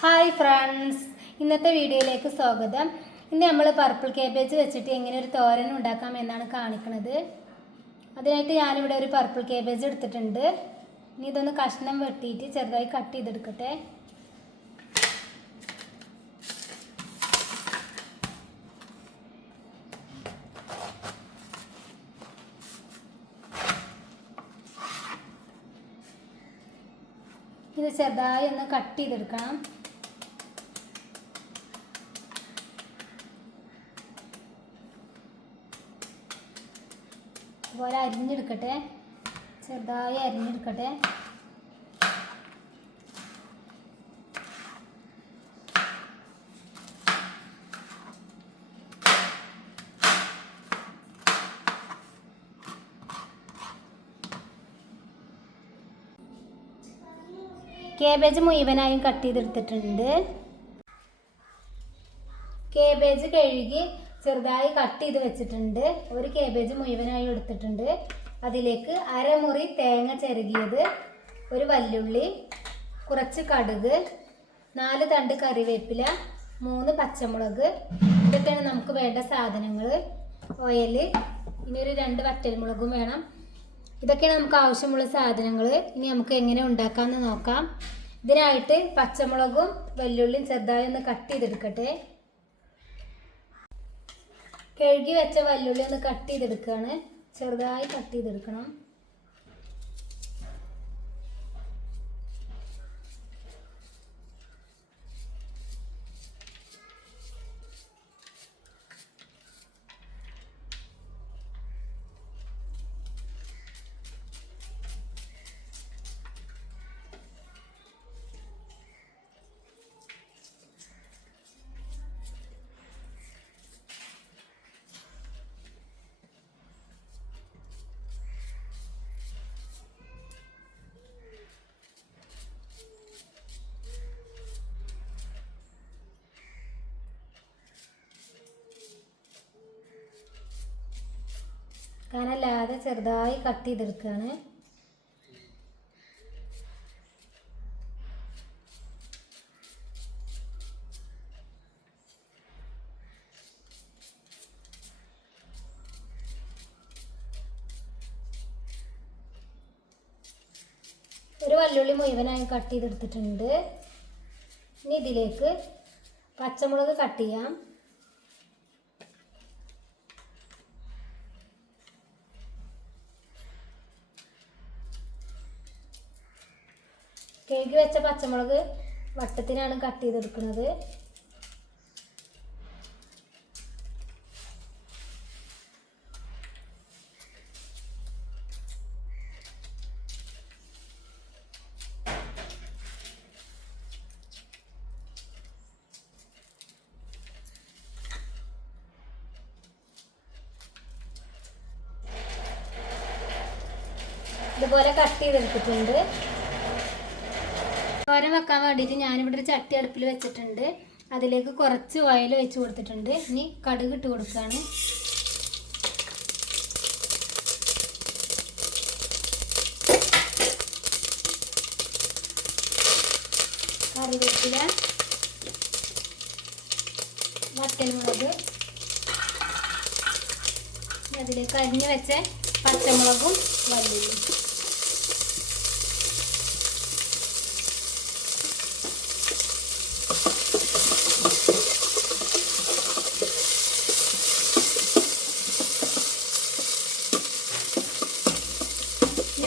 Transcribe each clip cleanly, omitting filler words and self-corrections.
Hi friends, ഇന്നത്തെ വീഡിയോയിലേക്ക് സ്വാഗതം. ഇന്ന് നമ്മൾ പർപ്പിൾ കേബേജ് വെച്ചിട്ട് എങ്ങനെ ഒരു തോരൻ ഉണ്ടാക്കാം എന്നാണ് കാണിക്കുന്നത്. അതിനായിട്ട് ഞാനിവിടെ ഒരു പർപ്പിൾ കേബേജ് എടുത്തിട്ടുണ്ട്. ഇനി ഇതൊന്ന് കഷ്ണം വെട്ടിയിട്ട് ചെറുതായി കട്ട് ചെയ്തെടുക്കട്ടെ. ഇത് ചെറുതായി ഒന്ന് കട്ട് ചെയ്തെടുക്കണം. അതുപോലെ അരിഞ്ഞെടുക്കട്ടെ, ചെറുതായി അരിഞ്ഞെടുക്കട്ടെ. കേബേജ് മുഴുവനായും കട്ട് ചെയ്തെടുത്തിട്ടുണ്ട്. കേബേജ് കഴുകി ചെറുതായി കട്ട് ചെയ്ത് വെച്ചിട്ടുണ്ട്. ഒരു കേബേജ് മുഴുവനായി എടുത്തിട്ടുണ്ട്. അതിലേക്ക് അരമുറി തേങ്ങ ചിരകിയത്, ഒരു വല്ലുള്ളി, കുറച്ച് കടുക്, 4 തണ്ട് കറിവേപ്പില, 3 പച്ചമുളക്, ഇതൊക്കെയാണ് നമുക്ക് വേണ്ട സാധനങ്ങൾ. ഓയിൽ, ഇനി ഒരു 2 വറ്റൽമുളകും വേണം. ഇതൊക്കെയാണ് നമുക്ക് ആവശ്യമുള്ള സാധനങ്ങൾ. ഇനി നമുക്ക് എങ്ങനെ ഉണ്ടാക്കാമെന്ന് നോക്കാം. ഇതിനായിട്ട് പച്ചമുളകും വെല്ലുള്ളിയും ചെറുതായി ഒന്ന് കട്ട് ചെയ്തെടുക്കട്ടെ. കഴുകി വെച്ച വെല്ലുള്ളി ഒന്ന് കട്ട് ചെയ്തെടുക്കുകയാണ്. ചെറുതായി കട്ട് ചെയ്തെടുക്കണം. കനല്ലാതെ ചെറുതായി കട്ട് ചെയ്തെടുക്കുകയാണ്. ഒരു വല്ലുള്ളി മുഴുവനായി കട്ട് ചെയ്തെടുത്തിട്ടുണ്ട്. ഇനി ഇതിലേക്ക് പച്ചമുളക് കട്ട് ചെയ്യാം. കഴുകി വെച്ച പച്ചമുളക് വട്ടത്തിനാണ് കട്ട് ചെയ്തെടുക്കുന്നത്. ഇതുപോലെ കട്ട് ചെയ്തെടുത്തിട്ടുണ്ട്. തോരൻ വെക്കാൻ വേണ്ടിയിട്ട് ഞാനിവിടെ ഒരു ചട്ടി അടുപ്പിൽ വെച്ചിട്ടുണ്ട്. അതിലേക്ക് കുറച്ച് ഓയിൽ ഒഴിച്ച് കൊടുത്തിട്ടുണ്ട്. ഇനി കടുക് ഇട്ട് കൊടുക്കുകയാണ്. കറിവേപ്പില, വറ്റൽമുളക്, അതിലേക്ക് അരിഞ്ഞ് വെച്ച പച്ചമുളകും വല്ലുള്ളിയും.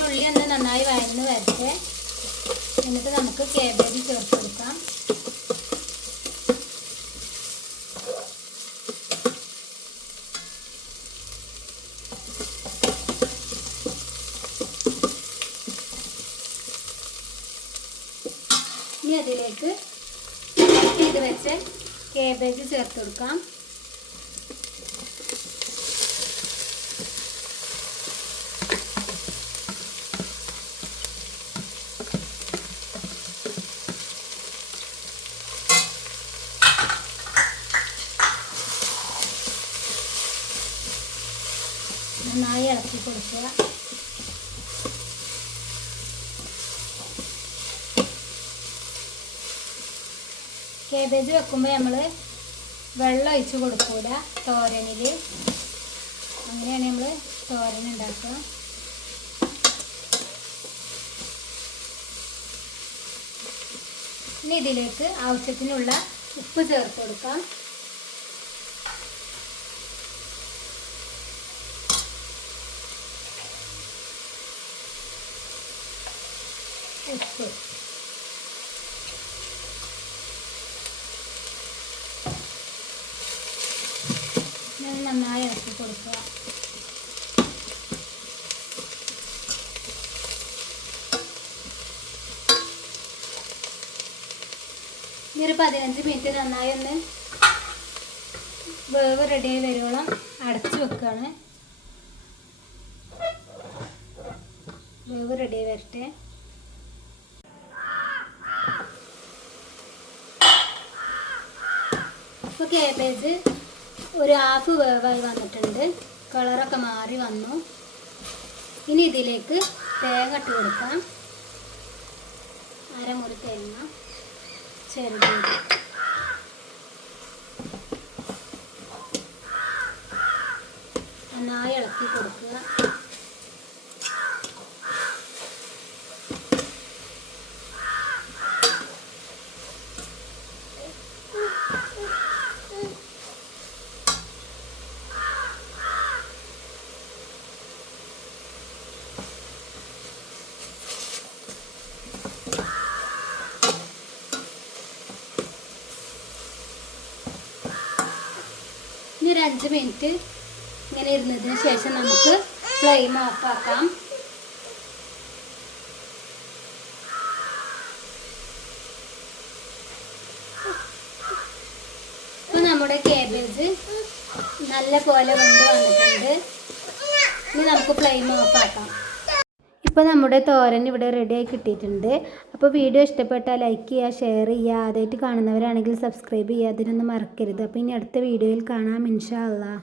ഉള്ളി ഒന്ന് നന്നായി വഴന്ന് വരട്ടെ. എന്നിട്ട് നമുക്ക് കേബേജ് ചേർത്ത് കൊടുക്കാം. ഇനി അതിലേക്ക് കട്ട് ചെയ്ത് വെച്ച് കേബേജ് ചേർത്ത് കൊടുക്കാം. നന്നായി ഇളക്കി കൊടുക്കുക. കേബേജ് വെക്കുമ്പോൾ നമ്മൾ വെള്ളം ഒഴിച്ച് കൊടുക്കൂല തോരനിൽ. അങ്ങനെയാണ് നമ്മൾ തോരൻ ഉണ്ടാക്കുക. ഇനി ഇതിലേക്ക് ആവശ്യത്തിനുള്ള ഉപ്പ് ചേർത്ത് കൊടുക്കാം. ഉപ്പ് നന്നായി ഇറക്കി കൊടുക്കുക. ഇനി ഒരു 15 മിനിറ്റ് നന്നായി ഒന്ന് വേവ് റെഡിയായി വരുവോളം അടച്ചു വെക്കുകയാണ്. വേവ് റെഡിയായി വരട്ടെ. ഇപ്പോൾ കേബേജ് ഒരു ഹാഫ് വേവായി വന്നിട്ടുണ്ട്. കളറൊക്കെ മാറി വന്നു. ഇനി ഇതിലേക്ക് തേങ്ങ ഇട്ട് കൊടുക്കാം. അരമുറി തേങ്ങ ചെറുത് നന്നായി ഇളക്കി കൊടുക്കുക. ഒരു 5 മിനിറ്റ് ഇങ്ങനെ ഇരുന്നതിന് ശേഷം നമുക്ക് ഫ്ലെയിം ഓഫാക്കാം. ഇപ്പോൾ നമ്മുടെ കേബേജ് നല്ല പോലെ വെന്ത് വന്നിട്ടുണ്ട്. ഇനി നമുക്ക് ഫ്ലെയിം ഓഫാക്കാം. ഇപ്പോൾ നമ്മുടെ തോരൻ ഇവിടെ റെഡിയായി കിട്ടിയിട്ടുണ്ട്. അപ്പോൾ വീഡിയോ ഇഷ്ടപ്പെട്ടാൽ ലൈക്ക് ചെയ്യുക, ഷെയർ ചെയ്യുക. ആദ്യമായിട്ട് കാണുന്നവരാണെങ്കിൽ സബ്സ്ക്രൈബ് ചെയ്യുക. അതിനൊന്നും മറക്കരുത്. അപ്പോൾ ഇനി അടുത്ത വീഡിയോയിൽ കാണാം ഇൻഷാ അല്ലാ.